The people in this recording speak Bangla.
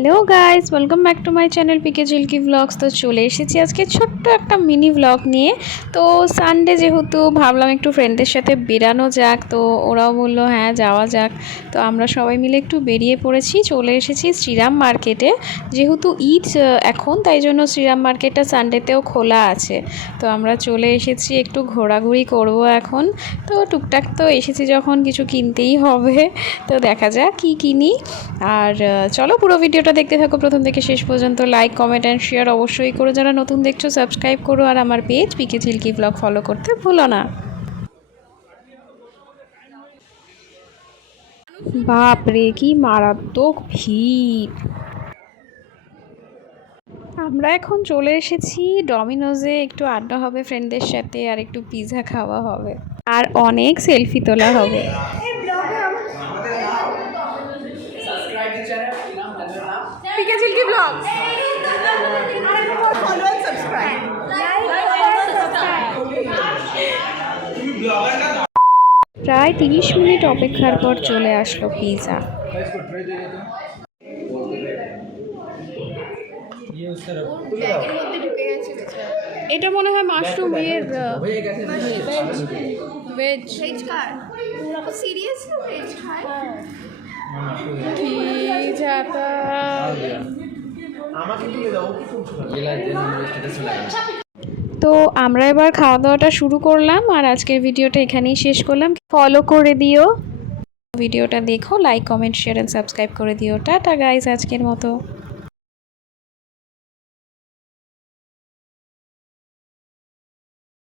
Hello guys, welcome back to my channel PK Jhilki vlogs. তো চলে এসেছি আজকে ছোট্ট একটা মিনি ব্লগ নিয়ে। তো সানডে যেহেতু ভাবলাম একটু ফ্রেন্ডদের সাথে বেরানো যাক, তো ওরাও বললো হ্যাঁ যাওয়া যাক। তো আমরা সবাই মিলে একটু বেরিয়ে পড়েছি, চলে এসেছি শ্রীরাম মার্কেটে। যেহেতু ঈদ এখন, তাই জন্য শ্রীরাম মার্কেটটা সানডেতেও খোলা আছে। তো আমরা চলে এসেছি, একটু ঘোরাঘুরি করব এখন। তো টুকটাক তো এসেছি যখন, কিছু কিনতেই হবে। তো দেখা যাক কী কিনি। আর চলো পুরো ভিডিওটা দেখতে থাকো প্রথম থেকে শেষ পর্যন্ত। লাইক, কমেন্ট অ্যান্ড শেয়ার অবশ্যই করো। যারা নতুন দেখছো সাবস্ক্রাইব করো, আর আমার পেজ পিকে ঝিলকি ব্লগ ফলো করতে ভুলো না। বাপরে কি মারাত্মক ভিড়! আমরা এখন চলে এসেছি ডমিনোজে, একটু আড্ডা হবে ফ্রেন্ডদের সাথে, আর একটু পিৎজা খাওয়া হবে, আর অনেক সেলফি তোলা হবে। পিকে ঝিলকি ব্লগ ফলো এন্ড সাবস্ক্রাইব। প্রায় 30 মিনিট অপেক্ষার পর চলে আসলো পিৎজা। এটা মনে হয় মাশরুম এর ভেজ। ভেজ কার সিরিয়াস ভেজ খায় কি যাতা! তো আমরা এবার খাওয়া দাওয়াটা শুরু করলাম, আর আজকের ভিডিওটা এখানেই শেষ করলাম। ফলো করে দিও, ভিডিওটা দেখো, like, comment, share and subscribe করে দিও। টাটা গাইস, আজকের মতো।